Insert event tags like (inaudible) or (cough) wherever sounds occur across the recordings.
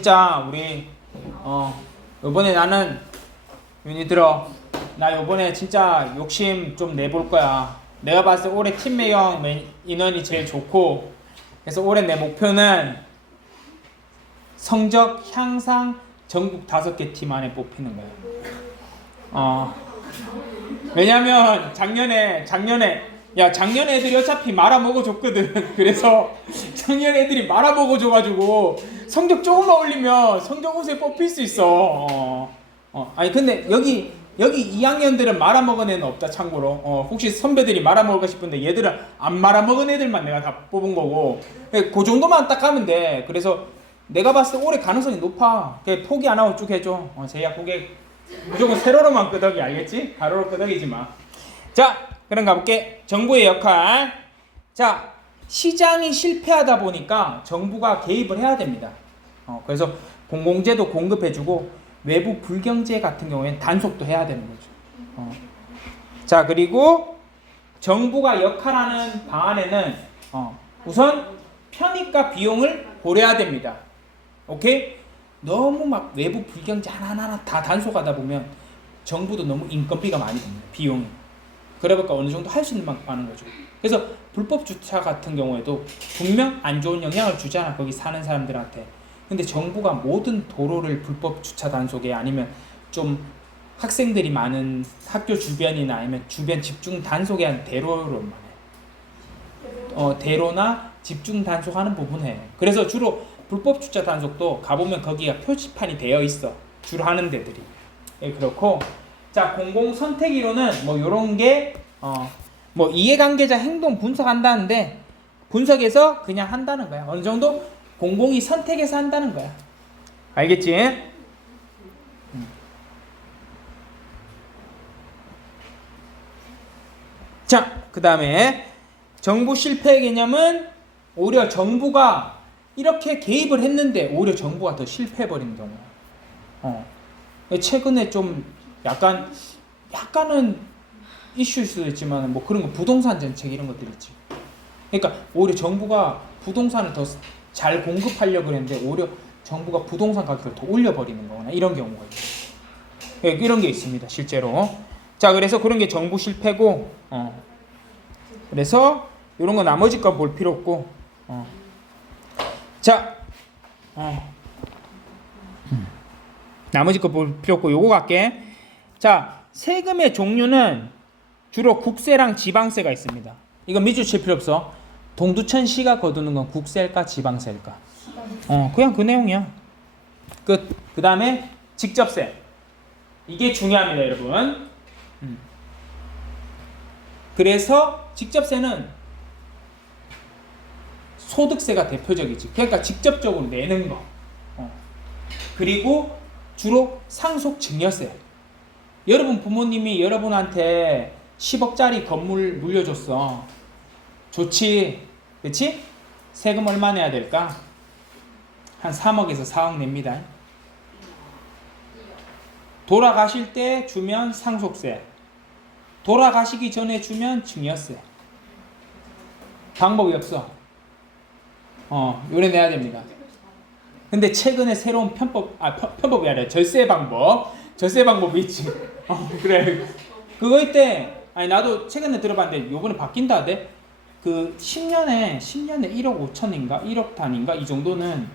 진짜 우리 어 요번에 나는 윤이 들어. 나 요번에 진짜 욕심 좀 내볼 거야. 내가 봤을 때 올해 팀 매형 매- 인원이 제일 좋고 그래서 올해 내 목표는 성적 향상 전국 다섯 개 팀 안에 뽑히는 거야. 어. 왜냐면 작년에 작년에 야 작년 애들이 어차피 말아먹어 줬거든. (laughs) 그래서 작년 애들이 말아먹어 줘가지고 성적 조금만 올리면 성적 우수에 뽑힐 수 있어 어, 어. 아니 근데 여기 여기 2학년들은 말아먹은 애는 없다 참고로 어, 혹시 선배들이 말아먹을까 싶은데 얘들은 안 말아먹은 애들만 내가 다 뽑은 거고 그 정도만 딱 가면 돼 그래서 내가 봤을 때 올해 가능성이 높아 포기 안 하고 쭉 해줘 어, 제야 고개 무조건 세로로만 끄덕이 알겠지? 가로로 끄덕이지 마. 자, 그럼 가볼게. 정부의 역할. 자, 시장이 실패하다 보니까 정부가 개입을 해야 됩니다. 어, 그래서 공공재도 공급해주고 외부 불경제 같은 경우에는 단속도 해야 되는 거죠. 어. 자, 그리고 정부가 역할하는 방안에는 어, 우선 편익과 비용을 고려해야 됩니다. 오케이? 너무 막 외부 불경제 하나하나 다 단속하다 보면 정부도 너무 인건비가 많이 듭니다. 비용이. 그러니까 어느 정도 할 수 있는 만큼 하는 거죠. 그래서 불법 주차 같은 경우에도 분명 안 좋은 영향을 주잖아. 거기 사는 사람들한테. 근데 정부가 모든 도로를 불법 주차 단속에 아니면 좀 학생들이 많은 학교 주변이나 아니면 주변 집중 단속에 한 대로로만 해. 어, 대로나 집중 단속하는 부분에. 그래서 주로 불법 주차 단속도 가보면 거기가 표지판이 되어 있어. 주로 하는 데들이. 예, 그렇고 자 공공 선택이론은 뭐 요런 게 어 뭐 이해관계자 행동 분석한다는데 분석해서 그냥 한다는 거야. 어느 정도 공공이 선택해서 한다는 거야. 알겠지? 음. 자, 그 다음에 정부 실패 개념은 오히려 정부가 이렇게 개입을 했는데 오히려 정부가 더 실패해버린 경우. 어. 최근에 좀 약간 약간은 이슈일 수도 있지만 뭐 그런 거 부동산 정책 이런 것들 있지. 그러니까 오히려 정부가 부동산을 더 잘 공급하려고 그랬는데 오히려 정부가 부동산 가격을 더 올려버리는 거거나 이런 경우가 있어요. 예, 이런 게 있습니다, 실제로. 자, 그래서 그런 게 정부 실패고, 어. 그래서 이런 거 나머지 거 볼 필요 없고, 어. 자, 어. 음. 나머지 거 볼 필요 없고 요거 갈게. 자, 세금의 종류는 주로 국세랑 지방세가 있습니다. 이거 미주칠 필요 없어. 동두천 시가 거두는 건 국세일까 지방세일까? 어, 그냥 그 내용이야. 끝. 그 다음에 직접세. 이게 중요합니다, 여러분. 음. 그래서 직접세는 소득세가 대표적이지. 그러니까 직접적으로 내는 거. 어. 그리고 주로 상속 증여세. 여러분 부모님이 여러분한테 10억짜리 건물 물려줬어. 좋지. 그치? 세금 얼마 내야 될까? 한 3억에서 4억 냅니다. 돌아가실 때 주면 상속세. 돌아가시기 전에 주면 증여세. 방법이 없어. 어, 요래 내야 됩니다. 근데 최근에 새로운 편법, 아, 편, 편법이 아니라 절세 방법. 절세 방법이 있지. (laughs) 어, 그래. 그거 있대. 아니, 나도 최근에 들어봤는데 요번에 바뀐다대. 그 10년에, 10년에 1억 5천인가? 1억 단인가? 이 정도는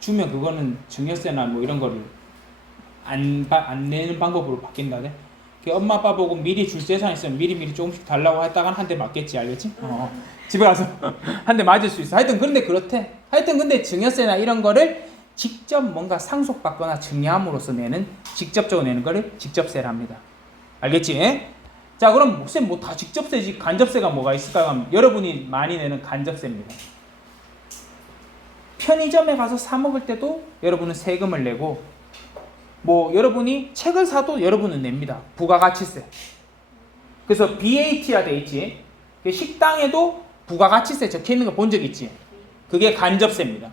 주면 그거는 증여세나 뭐 이런 거를 안, 바- 안 내는 방법으로 바뀐다대. 그 엄마 아빠 보고 미리 줄 재산 있으면 미리 미리 조금씩 달라고 했다가 한대 맞겠지 알겠지? 어, 집에 가서 (laughs) 한 대 맞을 수 있어. 하여튼 그런데 그렇대. 하여튼 근데 증여세나 이런 거를 직접 뭔가 상속받거나 증여함으로써 내는 직접적으로 내는 거를 직접세라 합니다. 알겠지? 자 그럼 목세 뭐다 직접세지 간접세가 뭐가 있을까 하면 여러분이 많이 내는 간접세입니다. 편의점에 가서 사 먹을 때도 여러분은 세금을 내고 뭐 여러분이 책을 사도 여러분은 냅니다. 부가가치세. 그래서 BAT라 돼 있지. 그 식당에도 부가가치세 적혀 있는 거 본 적 있지. 그게 간접세입니다.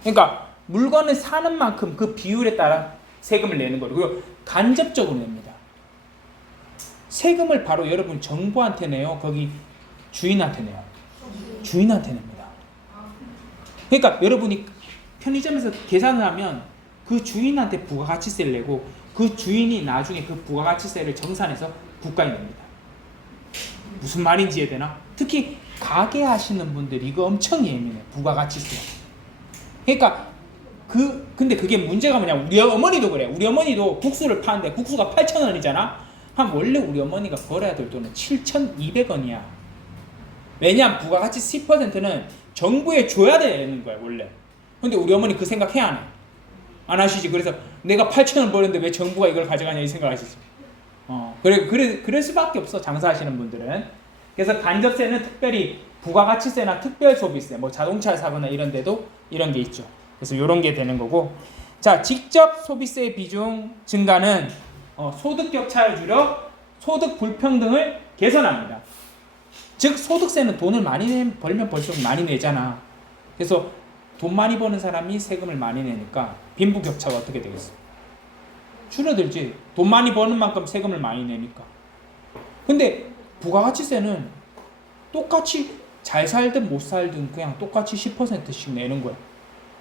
그러니까 물건을 사는 만큼 그 비율에 따라 세금을 내는. 그리고 간접적으로 냅니다. 세금을 바로 여러분 정부한테 내요. 거기 주인한테 내요. 주인한테 냅니다. 그러니까 여러분이 편의점에서 계산을 하면 그 주인한테 부가가치세를 내고 그 주인이 나중에 그 부가가치세를 정산해서 국가에 냅니다. 무슨 말인지 이해되나? 특히 가게 하시는 분들이 이거 엄청 예민해. 부가가치세. 그러니까 그 근데 그게 문제가 뭐냐? 우리 어머니도 그래. 우리 어머니도 국수를 파는데 국수가 8,000원이잖아. 한 원래 우리 어머니가 벌어야 될 돈은 7,200원이야. 왜냐면 부가가치 10%는 정부에 줘야 되는 거야, 원래. 근데 우리 어머니 그 생각 해안 해? 안 하시지. 그래서 내가 8,000원 버는데 왜 정부가 이걸 가져가냐 이 생각 하시지. 어, 그래, 그래, 그럴 수밖에 없어, 장사하시는 분들은. 그래서 간접세는 특별히 부가가치세나 특별 소비세, 뭐 자동차 사거나 이런 데도 이런 게 있죠. 그래서 이런 게 되는 거고. 자, 직접 소비세 비중 증가는 어, 소득 격차를 줄여 소득 불평등을 개선합니다. 즉 소득세는 돈을 많이 내, 벌면 벌수록 많이 내잖아. 그래서 돈 많이 버는 사람이 세금을 많이 내니까 빈부 격차가 어떻게 되겠어? 줄어들지. 돈 많이 버는 만큼 세금을 많이 내니까. 근데 부가가치세는 똑같이 잘 살든 못 살든 그냥 똑같이 10%씩 내는 거야.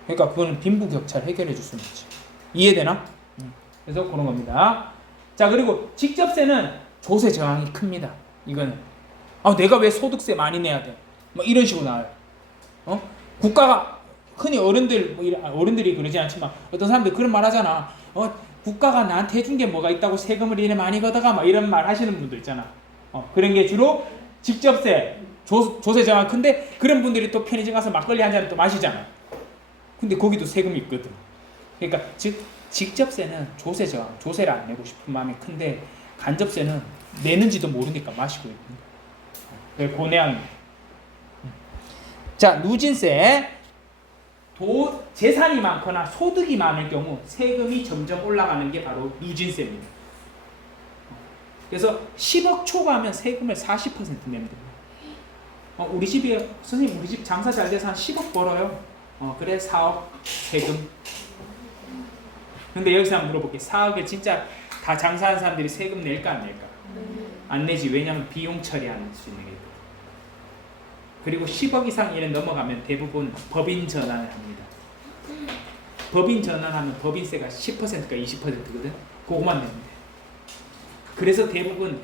그러니까 그거는 빈부 격차를 해결해 줄 수는 있지. 이해되나? 음. 그래서 그런 겁니다. 자 그리고 직접세는 조세 저항이 큽니다. 이거는 아 내가 왜 소득세 많이 내야 돼? 뭐 이런 식으로 나와요. 어? 국가가 흔히 어른들 뭐 이런- 아, 어른들이 그러지 않지만 어떤 사람들 그런 말 하잖아. 어 국가가 나한테 해준 게 뭐가 있다고 세금을 이래 많이 걷어가 막 이런 말 하시는 분도 있잖아. 어 그런 게 주로 직접세 조, 조세 저항 큰데 그런 분들이 또 편의점 가서 막걸리 한 잔을 또 마시잖아. 근데 거기도 세금이 있거든. 그러니까 즉 직접세는 조세 저항, 조세를 안 내고 싶은 마음이 큰데 간접세는 내는지도 모르니까 마시고 있는 거예요. 그 내용입니다. 자, 누진세. 도 재산이 많거나 소득이 많을 경우 세금이 점점 올라가는 게 바로 누진세입니다. 그래서 10억 초과하면 세금을 40% 내면 됩니다. 어, 우리 집이 선생님 우리 집 장사 잘 돼서 한 10억 벌어요. 어, 그래 4억 세금. 근데 여기서 한번 물어볼게. 4억에 진짜 다 장사하는 사람들이 세금 낼까 안 낼까? 안 내지. 왜냐면 비용 처리하는 수 있는 게 있거든. 그리고 10억 이상 이래 넘어가면 대부분 법인 전환을 합니다. 법인 전환하면 법인세가 10%가 20%거든. 그거만 내면 돼. 그래서 대부분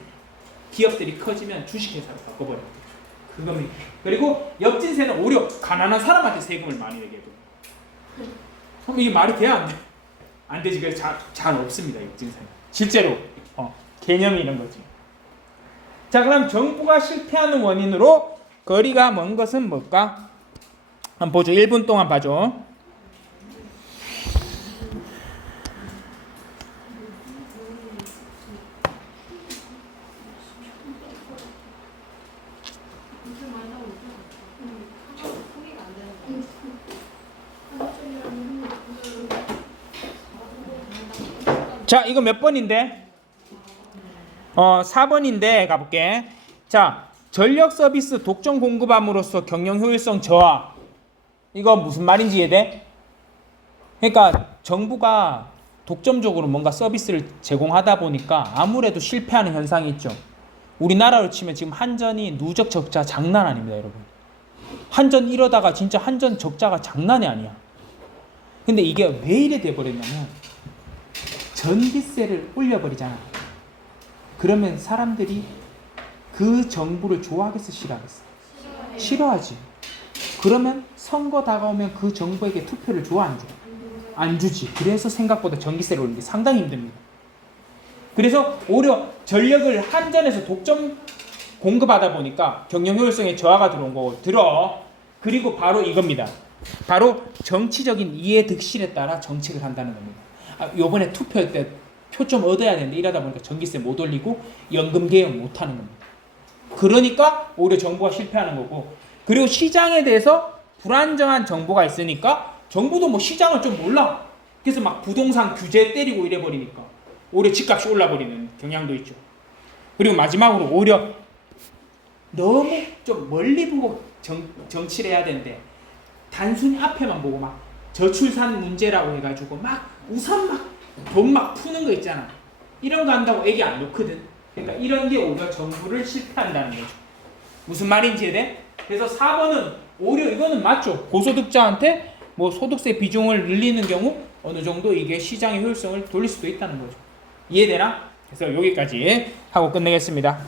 기업들이 커지면 주식회사로 바꿔버려요. 그겁니다. 그리고 역진세는 오히려 가난한 사람한테 세금을 많이 내게 해요. 그럼 이게 말이 돼야 안 돼? 안 되지. 그래서 잘, 잘 없습니다. 역진세는. 실제로 어, 개념이 이런 거지. 자, 그럼 정부가 실패하는 원인으로 거리가 먼 것은 뭘까? 한번 보죠. 1분 동안 봐줘. 자, 이거 몇 번인데? 어, 4번인데 가볼게. 자, 전력 서비스 독점 공급함으로써 경영 효율성 저하. 이거 무슨 말인지 이해돼? 그러니까 정부가 독점적으로 뭔가 서비스를 제공하다 보니까 아무래도 실패하는 현상이 있죠. 우리나라로 치면 지금 한전이 누적 적자 장난 아닙니다, 여러분. 한전 이러다가 진짜 한전 적자가 장난이 아니야. 근데 이게 왜 이래 돼 버렸냐면 전기세를 올려버리잖아. 그러면 사람들이 그 정부를 좋아하겠어, 싫어하겠어? 싫어하지. 그러면 선거 다가오면 그 정부에게 투표를 줘, 안 줘? 안 주지. 그래서 생각보다 전기세를 올리는 게 상당히 힘듭니다. 그래서 오히려 전력을 한전에서 독점 공급하다 보니까 경영 효율성에 저하가 들어온 거고 들어. 그리고 바로 이겁니다. 바로 정치적인 이해 득실에 따라 정책을 한다는 겁니다. 아, 요번에 투표할 때 표 좀 얻어야 되는데 이러다 보니까 전기세 못 올리고 연금 개혁 못 하는 겁니다. 그러니까 오히려 정부가 실패하는 거고 그리고 시장에 대해서 불안정한 정보가 있으니까 정부도 뭐 시장을 좀 몰라. 그래서 막 부동산 규제 때리고 이래 버리니까 오히려 집값이 올라 버리는 경향도 있죠. 그리고 마지막으로 오히려 너무 좀 멀리 보고 정, 정치를 해야 되는데 단순히 앞에만 보고 막 저출산 문제라고 해가지고 막 우선 막돈 막 푸는 거 있잖아. 이런 거 한다고 애기 안 놓거든. 그러니까 이런 게 오히려 정부를 실패한다는 거죠. 무슨 말인지 이해 돼? 그래서 4번은 오히려 이거는 맞죠. 고소득자한테 뭐 소득세 비중을 늘리는 경우 어느 정도 이게 시장의 효율성을 돌릴 수도 있다는 거죠. 이해되나? 그래서 여기까지 하고 끝내겠습니다.